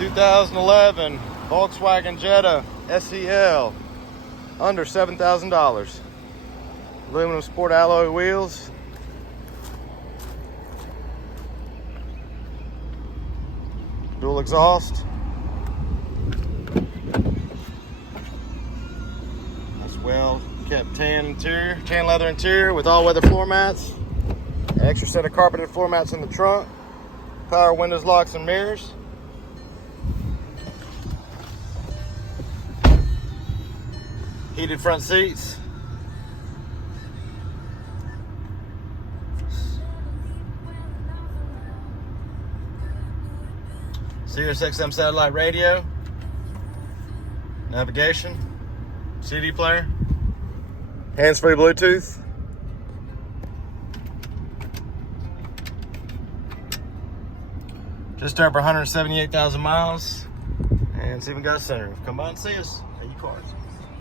2011 Volkswagen Jetta SEL, under $7,000. Aluminum sport alloy wheels. Dual exhaust. Nice well kept tan leather interior with all weather floor mats. An extra set of carpeted floor mats in the trunk. Power windows, locks, and mirrors. Heated front seats. Sirius XM satellite radio. Navigation. CD player. Hands-free Bluetooth. Just over 178,000 miles. And it's even got a sunroof. Come by and see us at U-Cars.